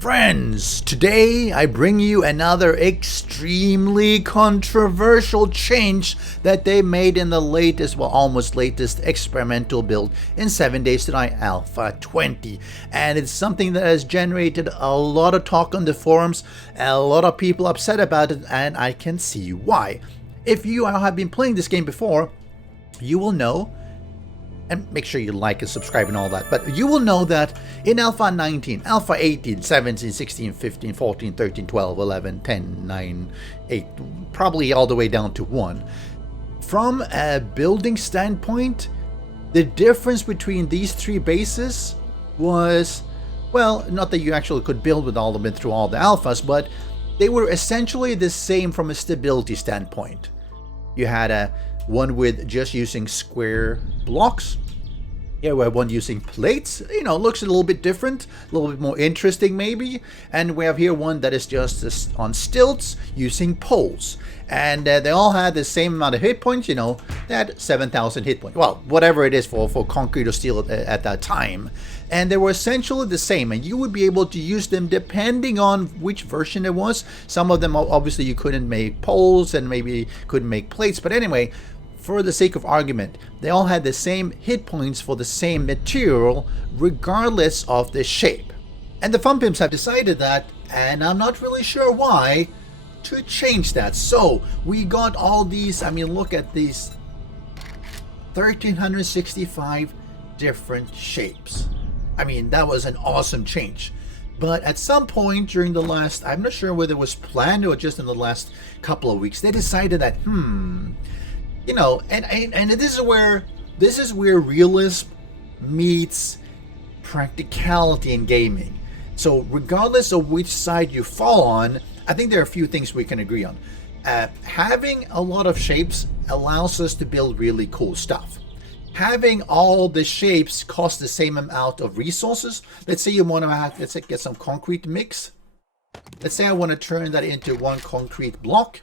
Friends, today I bring you another extremely controversial change that they made in the latest, well, almost latest experimental build in 7 Days to Die Alpha 20. And it's something that has generated a lot of talk on the forums, a lot of people upset about it, and I can see why. If you have been playing this game before, you will know, and make sure you like and subscribe and all that, but you will know that in Alpha 19, Alpha 18, 17, 16, 15, 14, 13, 12, 11, 10, 9, 8, probably all the way down to 1. From a building standpoint, the difference between these three bases was, well, not that you actually could build with all of them through all the alphas, but they were essentially the same from a stability standpoint. You had one with just using square blocks. Yeah, we have one using plates. Looks a little bit different, a little bit more interesting maybe. And we have here one that is just on stilts using poles. And they all had the same amount of hit points, they had 7,000 hit points. Well, whatever it is for concrete or steel at that time. And they were essentially the same, and you would be able to use them depending on which version it was. Some of them, obviously, you couldn't make poles and maybe couldn't make plates. But anyway, for the sake of argument, they all had the same hit points for the same material, regardless of the shape. And the Fun Pimps have decided that, and I'm not really sure why, to change that. So we got all these, look at these 1,365 different shapes. That was an awesome change. But at some point during the last, I'm not sure whether it was planned or just in the last couple of weeks, they decided that, and this is where realism meets practicality in gaming. So regardless of which side you fall on, I think there are a few things we can agree on. Having a lot of shapes allows us to build really cool stuff. Having all the shapes cost the same amount of resources. Let's say you want to get some concrete mix. Let's say I want to turn that into one concrete block.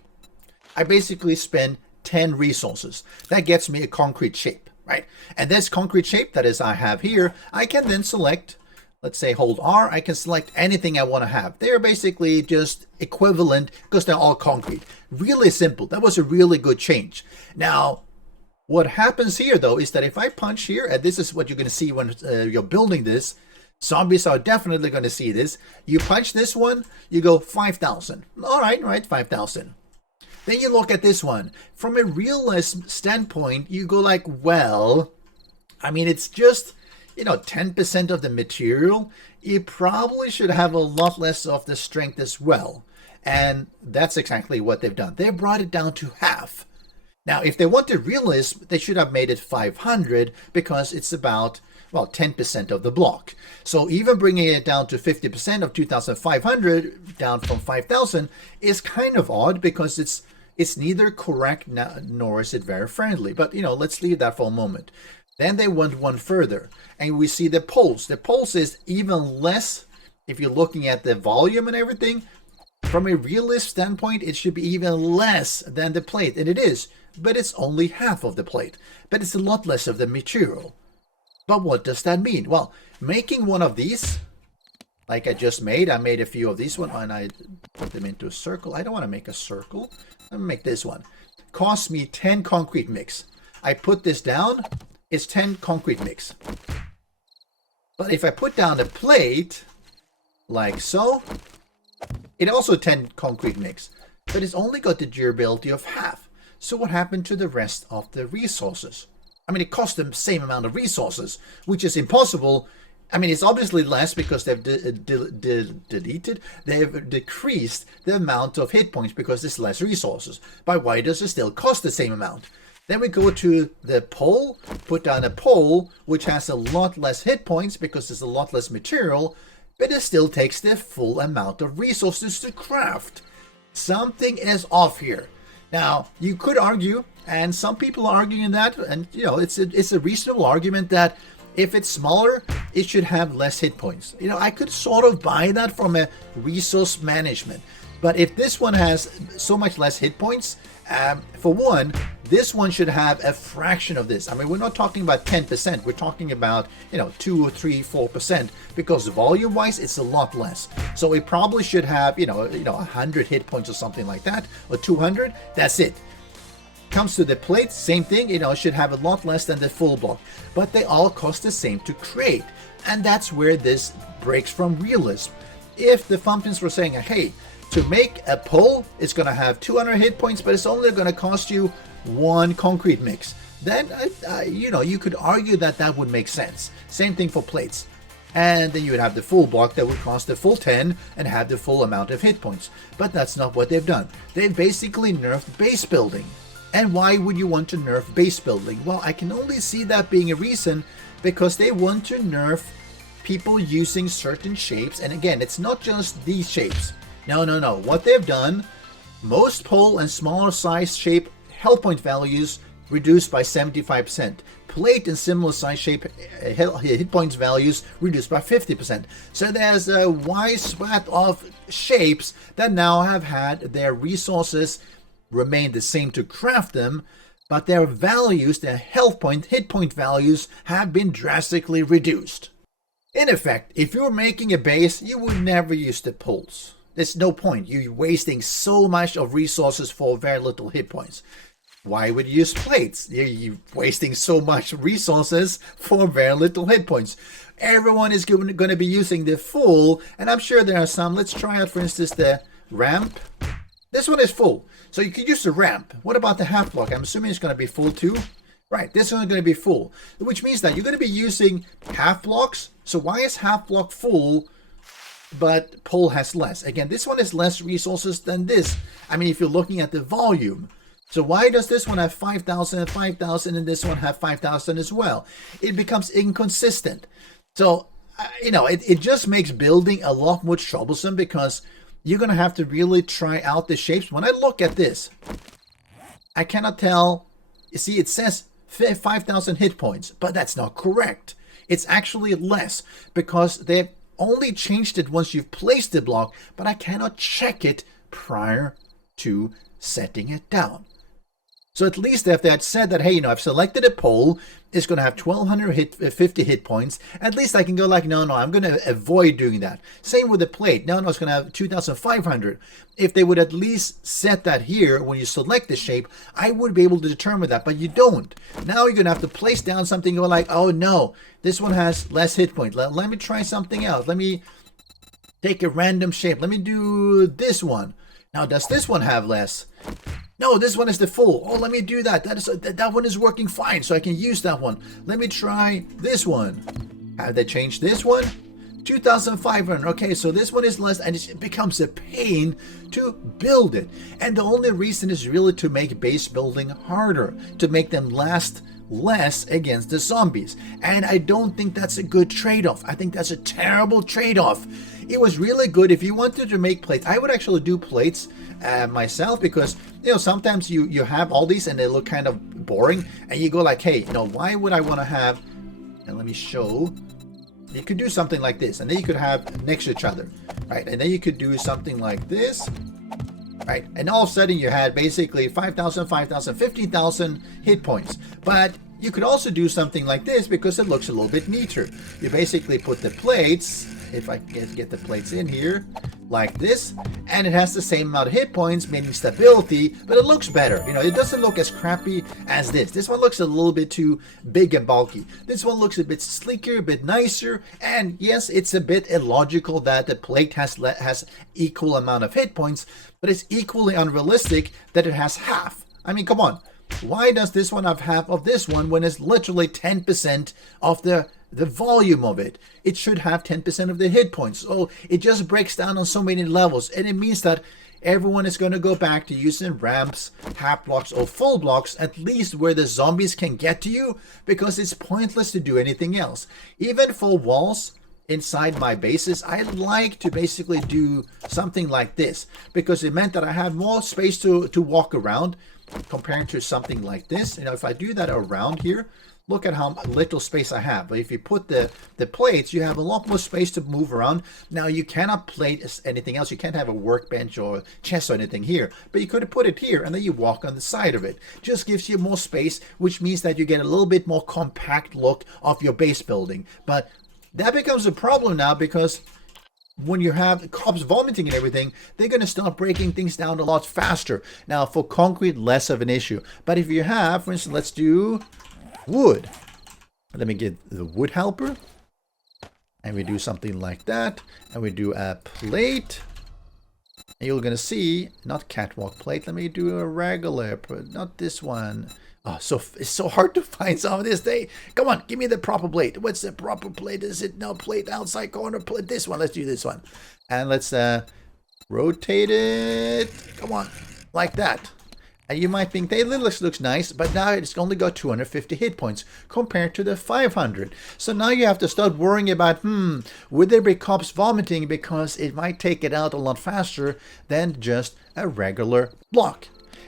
I basically spend 10 resources. That gets me a concrete shape, right? And this concrete shape that is I have here, I can then select, let's say hold R, I can select anything I want to have. They're basically just equivalent because they're all concrete. Really simple. That was a really good change. Now, what happens here though is that if I punch here, and this is what you're going to see when you're building this, zombies are definitely going to see this. You punch this one, you go 5,000. All right, 5,000. Then you look at this one. From a realism standpoint, you go like, well, it's just, 10% of the material. You probably should have a lot less of the strength as well. And that's exactly what they've done. They've brought it down to half. Now, if they wanted realism, they should have made it 500 because it's about, 10% of the block. So even bringing it down to 50% of 2,500 down from 5,000 is kind of odd because it's neither correct nor is it very friendly. But, let's leave that for a moment. Then they went one further and we see the poles. The poles is even less if you're looking at the volume and everything. From a realist standpoint, it should be even less than the plate. And it is, but it's only half of the plate. But it's a lot less of the material. But what does that mean? Well, making one of these, like I just made, I made a few of these one and I put them into a circle. I don't want to make a circle. Let me make this one. Cost me 10 concrete mix. I put this down, it's 10 concrete mix. But if I put down a plate, like so, it also 10 concrete mix. But it's only got the durability of half. So what happened to the rest of the resources? It cost them the same amount of resources, which is impossible. It's obviously less because they've they've decreased the amount of hit points because there's less resources. But why does it still cost the same amount? Then we go to the pole, put down a pole, which has a lot less hit points because there's a lot less material, but it still takes the full amount of resources to craft. Something is off here. Now, you could argue, and some people are arguing that, and it's a reasonable argument that if it's smaller, it should have less hit points. I could sort of buy that from a resource management. But if this one has so much less hit points, for one, this one should have a fraction of this. I mean, we're not talking about 10%. We're talking about, 2 or 3, 4%, because volume-wise, it's a lot less. So it probably should have, 100 hit points or something like that, or 200. That's it. Comes to the plate, same thing. It should have a lot less than the full block, but they all cost the same to create, and that's where this breaks from realism. If the Fun Pimps were saying, hey, to make a pole, it's going to have 200 hit points, but it's only going to cost you 1 concrete mix, then you could argue that that would make sense. Same thing for plates. And then you would have the full block that would cost the full 10 and have the full amount of hit points. But that's not what they've done. They've basically nerfed base building. And why would you want to nerf base building? Well, I can only see that being a reason because they want to nerf people using certain shapes. And again, it's not just these shapes. No. What they've done, most pole and smaller size shape health point values reduced by 75%. Plate and similar size shape hit points values reduced by 50%. So there's a wide swath of shapes that now have had their resources remain the same to craft them, but their values, their health point, hit point values have been drastically reduced. In effect, if you're making a base, you would never use the poles. There's no point. You're wasting so much of resources for very little hit points. Why would you use plates? You're wasting so much resources for very little hit points. Everyone is going to be using the full, and I'm sure there are some. Let's try out, for instance, the ramp. This one is full, so you could use the ramp. What about the half block? I'm assuming it's going to be full too. Right, this one's going to be full, which means that you're going to be using half blocks. So why is half block full, but pole has less? Again, this one has less resources than this. I mean, if you're looking at the volume. So why does this one have 5,000 and 5,000 and this one have 5,000 as well? It becomes inconsistent. So, it just makes building a lot more troublesome because you're going to have to really try out the shapes. When I look at this, I cannot tell. You see, it says 5,000 hit points, but that's not correct. It's actually less because they've only changed it once you've placed the block, but I cannot check it prior to setting it down. So at least if they had said that, hey, I've selected a pole, it's going to have 1,250 hit points, at least I can go like, no, I'm going to avoid doing that. Same with the plate. No, it's going to have 2,500. If they would at least set that here when you select the shape, I would be able to determine that, but you don't. Now you're going to have to place down something, go like, oh no, this one has less hit points. Let me try something else. Let me take a random shape. Let me do this one. Now, does this one have less? No, this one is the full. Oh, let me do that. That one is working fine, so I can use that one. Let me try this one. Have they changed this one? 2,500. Okay, so this one is less, and it becomes a pain to build it. And the only reason is really to make base building harder, to make them last less against the zombies. And I don't think that's a good trade-off. I think that's a terrible trade-off. It was really good if you wanted to make plates. I would actually do plates myself because sometimes you have all these and they look kind of boring, and you go like, hey, why would I want to have? And let me show. You could do something like this, and then you could have next to each other, right? And then you could do something like this, right? And all of a sudden you had basically 5,000, 5,000, 15,000 hit points. But you could also do something like this because it looks a little bit neater. You basically put the plates, if I get the plates in here, like this, and it has the same amount of hit points, meaning stability, but it looks better. It doesn't look as crappy as this. This one looks a little bit too big and bulky. This one looks a bit sleeker, a bit nicer, and yes, it's a bit illogical that the plate has equal amount of hit points, but it's equally unrealistic that it has half. I mean, come on. Why does this one have half of this one when it's literally 10% of the volume of it? It should have 10% of the hit points. So it just breaks down on so many levels, and it means that everyone is going to go back to using ramps, half blocks, or full blocks, at least where the zombies can get to you, because it's pointless to do anything else. Even for walls inside my bases, I like to basically do something like this because it meant that I have more space to walk around compared to something like this. If I do that around here, Look at how little space I have. But if you put the plates, you have a lot more space to move around. Now, you cannot plate anything else. You can't have a workbench or chest or anything here. But you could put it here, and then you walk on the side of it. Just gives you more space, which means that you get a little bit more compact look of your base building. But that becomes a problem now, because when you have cops vomiting and everything, they're going to start breaking things down a lot faster. Now, for concrete, less of an issue. But if you have, for instance, let's do wood. Let me get the wood helper. And we do something like that. And we do a plate. And you're going to see, not catwalk plate. Let me do a regular, not this one. Oh, so it's so hard to find some of this day. Come on, give me the proper plate. What's the proper plate? Is it no plate outside corner plate? This one. Let's do this one. And let's rotate it. Come on, like that. And you might think, hey, this looks nice, but now it's only got 250 hit points compared to the 500. So now you have to start worrying about, would there be cops vomiting, because it might take it out a lot faster than just a regular block.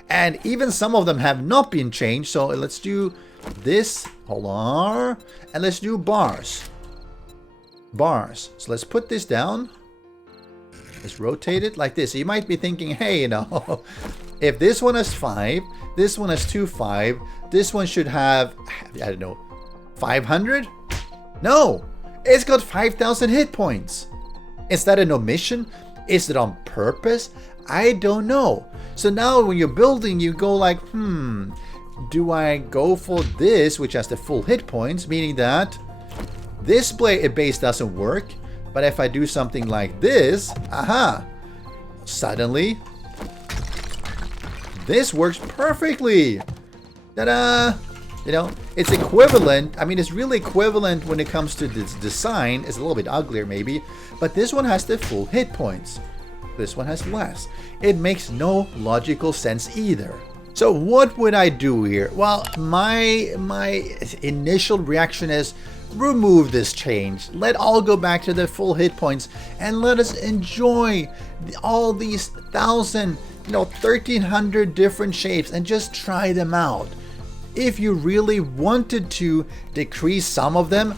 And even some of them have not been changed. So let's do this. Hold on. And let's do bars. Bars. So let's put this down. Let's rotate it like this. So you might be thinking, hey, you know, if this one has 5, this one has 2, 5, this one should have, I don't know, 500? No, it's got 5,000 hit points. Is that an omission? Is it on purpose? I don't know. So now when you're building, you go like, do I go for this, which has the full hit points, meaning that this base doesn't work. But if I do something like this, suddenly this works perfectly. Ta-da! You know, it's equivalent. I mean, it's really equivalent when it comes to this design. It's a little bit uglier maybe, but this one has the full hit points. This one has less. It makes no logical sense either. So what would I do here? Well, my initial reaction is remove this change. Let all go back to their full hit points and let us enjoy all these 1,300 different shapes and just try them out. If you really wanted to decrease some of them,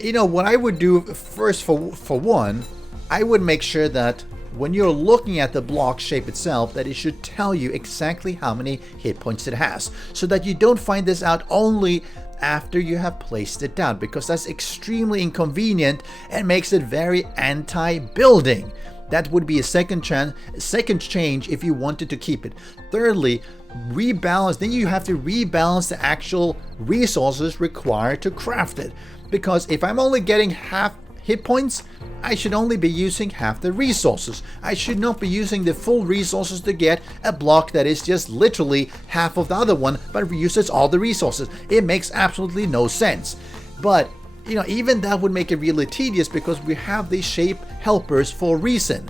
you know what I would do first, for one, I would make sure that when you're looking at the block shape itself, that it should tell you exactly how many hit points it has, so that you don't find this out only after you have placed it down, because that's extremely inconvenient and makes it very anti-building. That would be a second change if you wanted to keep it. Thirdly, rebalance. Then you have to rebalance the actual resources required to craft it, because if I'm only getting half hit points, I should only be using half the resources. I should not be using the full resources to get a block that is just literally half of the other one, but uses all the resources. It makes absolutely no sense. But, you know, even that would make it really tedious, because we have these shape helpers for a reason.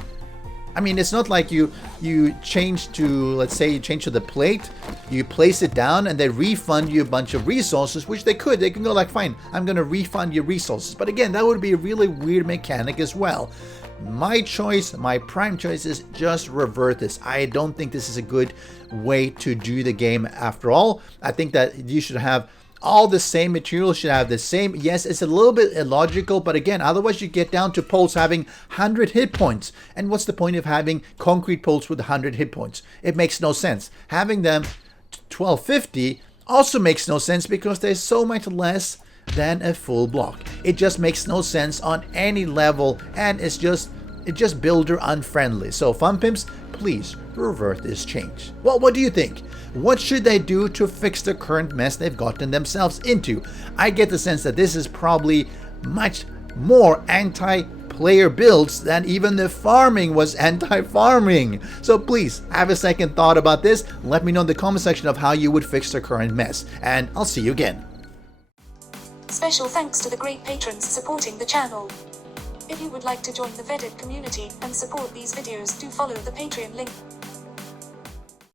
I mean, it's not like you change to, let's say you change to the plate, you place it down and they refund you a bunch of resources, which they could. They can go like, fine, I'm going to refund your resources. But again, that would be a really weird mechanic as well. My choice, my prime choice is just revert this. I don't think this is a good way to do the game after all. I think that you should have all the same materials, should have the same. Yes, it's a little bit illogical, but again, otherwise you get down to poles having 100 hit points. And what's the point of having concrete poles with 100 hit points? It makes no sense. Having them 1250 also makes no sense, because there's so much less than a full block. It just makes no sense on any level, and it's just builder unfriendly. So Fun Pimps, please revert this change. Well, what do you think? What should they do to fix the current mess they've gotten themselves into? I get the sense that this is probably much more anti-player builds than even the farming was anti-farming. So please have a second thought about this. Let me know in the comment section of how you would fix the current mess, and I'll see you again. Special thanks to the great patrons supporting the channel. If you would like to join the vetted community and support these videos, do follow the Patreon link.